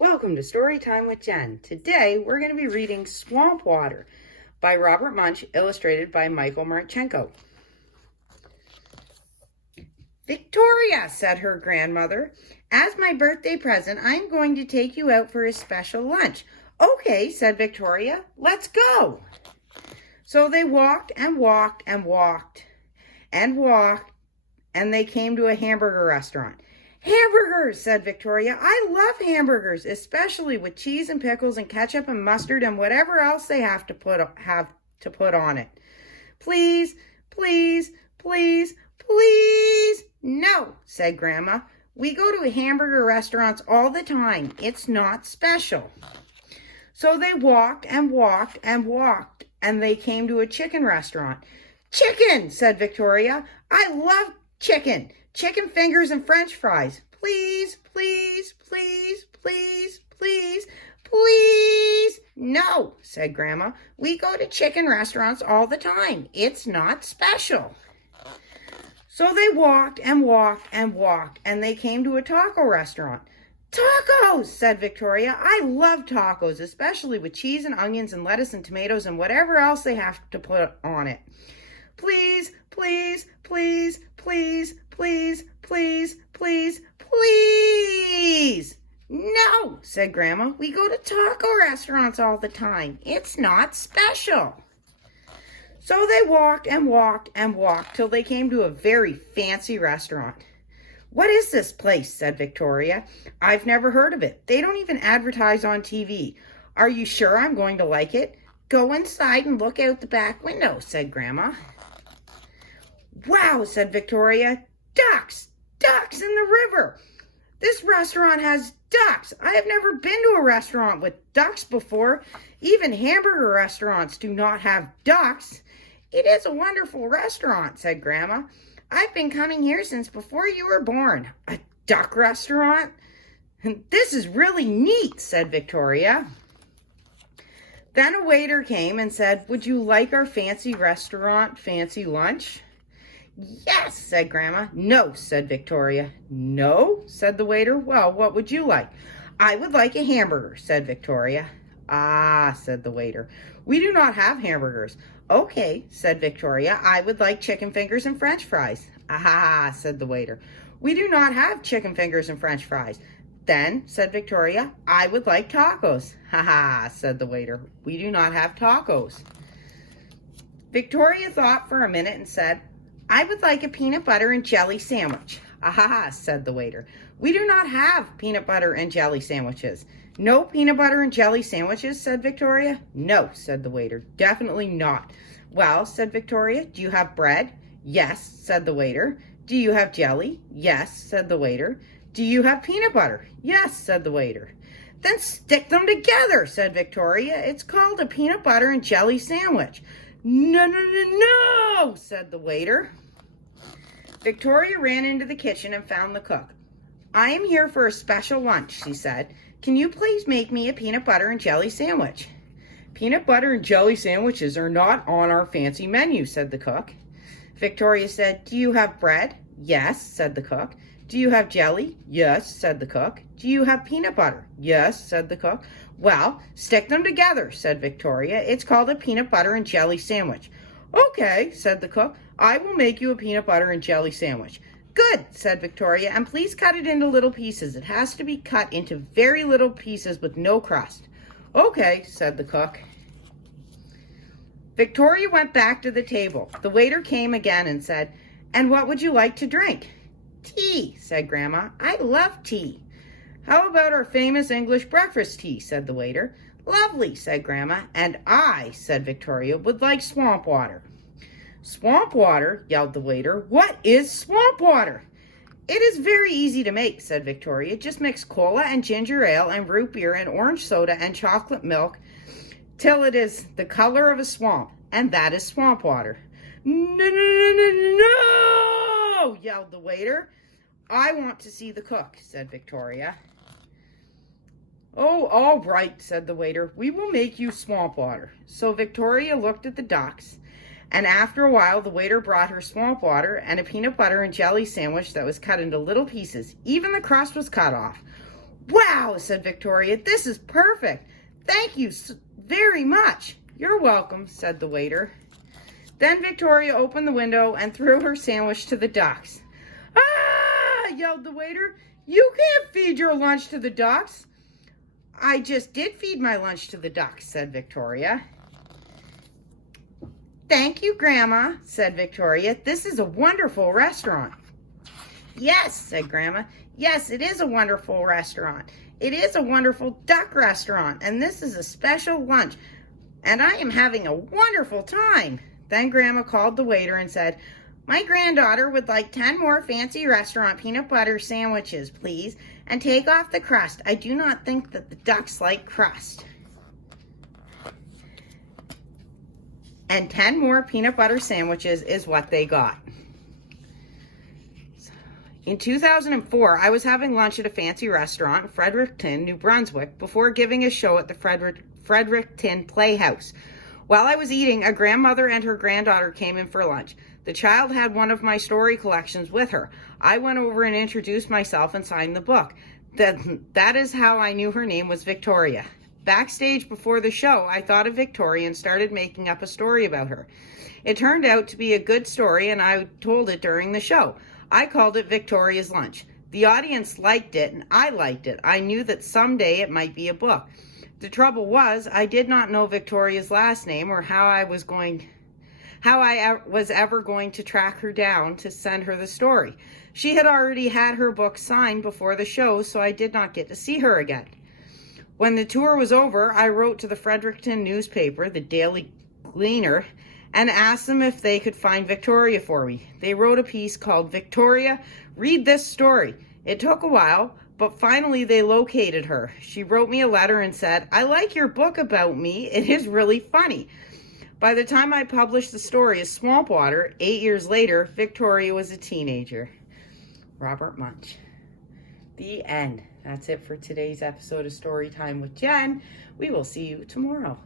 Welcome to Story Time with Jen. Today we're going to be reading Swamp Water by Robert Munsch, illustrated by Martchenko. Victoria, said her grandmother, as my birthday present, I'm going to take you out for a special lunch. Okay, said Victoria, let's go. So they walked and walked and walked and walked, and they came to a hamburger restaurant. Hamburgers, said Victoria. I love hamburgers, especially with cheese and pickles and ketchup and mustard and whatever else they have to put on it. Please, please, please, please. No, said Grandma. We go to hamburger restaurants all the time. It's not special. So they walked and walked and walked, and they came to a chicken restaurant. Chicken, said Victoria. I love chicken. Chicken fingers and French fries. Please, please, please, please, please, please. No, said Grandma. We go to chicken restaurants all the time. It's not special. So they walked and walked and walked, and they came to a taco restaurant. Tacos, said Victoria. I love tacos, especially with cheese and onions and lettuce and tomatoes and whatever else they have to put on it. Please, please, please, please, please, please, please, please. No, said Grandma. We go to taco restaurants all the time. It's not special. So they walked and walked and walked till they came to a very fancy restaurant. What is this place? Said Victoria. I've never heard of it. They don't even advertise on TV. Are you sure I'm going to like it? Go inside and look out the back window, said Grandma. Wow, said Victoria. Ducks! Ducks in the river! This restaurant has ducks. I have never been to a restaurant with ducks before. Even hamburger restaurants do not have ducks. It is a wonderful restaurant, said Grandma. I've been coming here since before you were born. A duck restaurant? This is really neat, said Victoria. Then a waiter came and said, would you like our fancy restaurant, fancy lunch? Yes, said Grandma. No, said Victoria. No, said the waiter. Well, what would you like? I would like a hamburger, said Victoria. Ah, said the waiter. We do not have hamburgers. Okay, said Victoria. I would like chicken fingers and French fries. Ah, said the waiter. We do not have chicken fingers and French fries. Then, said Victoria, I would like tacos. Ha ha, said the waiter. We do not have tacos. Victoria thought for a minute and said, I would like a peanut butter and jelly sandwich. Ah, said the waiter. We do not have peanut butter and jelly sandwiches. No peanut butter and jelly sandwiches, said Victoria. No, said the waiter. Definitely not. Well, said Victoria, do you have bread? Yes, said the waiter. Do you have jelly? Yes, said the waiter. Do you have peanut butter? Yes, said the waiter. Then stick them together, said Victoria. It's called a peanut butter and jelly sandwich. No, no, no, no, said the waiter. Victoria ran into the kitchen and found the cook. I am here for a special lunch, she said. Can you please make me a peanut butter and jelly sandwich? Peanut butter and jelly sandwiches are not on our fancy menu, said the cook. Victoria said, do you have bread? Yes, said the cook. Do you have jelly? Yes, said the cook. Do you have peanut butter? Yes, said the cook. Well, stick them together, said Victoria. It's called a peanut butter and jelly sandwich. Okay, said the cook. I will make you a peanut butter and jelly sandwich. Good, said Victoria, and please cut it into little pieces. It has to be cut into very little pieces with no crust. Okay, said the cook. Victoria went back to the table. The waiter came again and said, and what would you like to drink? Tea, said Grandma. I love tea. How about our famous English breakfast tea, said the waiter. Lovely, said Grandma. And I, said Victoria, would like swamp water. Swamp water, yelled the waiter. What is swamp water? It is very easy to make, said Victoria. Just mix cola and ginger ale and root beer and orange soda and chocolate milk till it is the color of a swamp, and that is swamp water. No, no, no, no, no, yelled the waiter. I want to see the cook, said Victoria. Oh, all right, said the waiter. We will make you swamp water. So Victoria looked at the ducks, and after a while the waiter brought her swamp water and a peanut butter and jelly sandwich that was cut into little pieces. Even the crust was cut off. "Wow," said Victoria, "this is perfect. Thank you very much." "You're welcome," said the waiter. Then Victoria opened the window and threw her sandwich to the ducks. "Ah!" yelled the waiter. "You can't feed your lunch to the ducks." "I just did feed my lunch to the ducks," said Victoria. "Thank you, Grandma," said Victoria. "This is a wonderful restaurant." "Yes," said Grandma. "Yes, it is a wonderful restaurant. It is a wonderful duck restaurant, and this is a special lunch, and I am having a wonderful time." Then Grandma called the waiter and said, "My granddaughter would like 10 more fancy restaurant peanut butter sandwiches, please, and take off the crust. I do not think that the ducks like crust." And 10 more peanut butter sandwiches is what they got. In 2004, I was having lunch at a fancy restaurant in Fredericton, New Brunswick, before giving a show at the Fredericton Playhouse. While I was eating, a grandmother and her granddaughter came in for lunch. The child had one of my story collections with her. I went over and introduced myself and signed the book. That is how I knew her name was Victoria. Backstage before the show, I thought of Victoria and started making up a story about her. It turned out to be a good story, and I told it during the show. I called it Victoria's Lunch. The audience liked it, and I liked it. I knew that someday it might be a book. The trouble was, I did not know Victoria's last name or how I was ever going to track her down to send her the story. She had already had her book signed before the show, so I did not get to see her again. When the tour was over, I wrote to the Fredericton newspaper, the Daily Gleaner, and asked them if they could find Victoria for me. They wrote a piece called "Victoria, Read This Story." It took a while, but finally they located her. She wrote me a letter and said, "I like your book about me. It is really funny." By the time I published the story of Swamp Water, 8 years later, Victoria was a teenager. Robert Munsch. The end. That's it for today's episode of Storytime with Jen. We will see you tomorrow.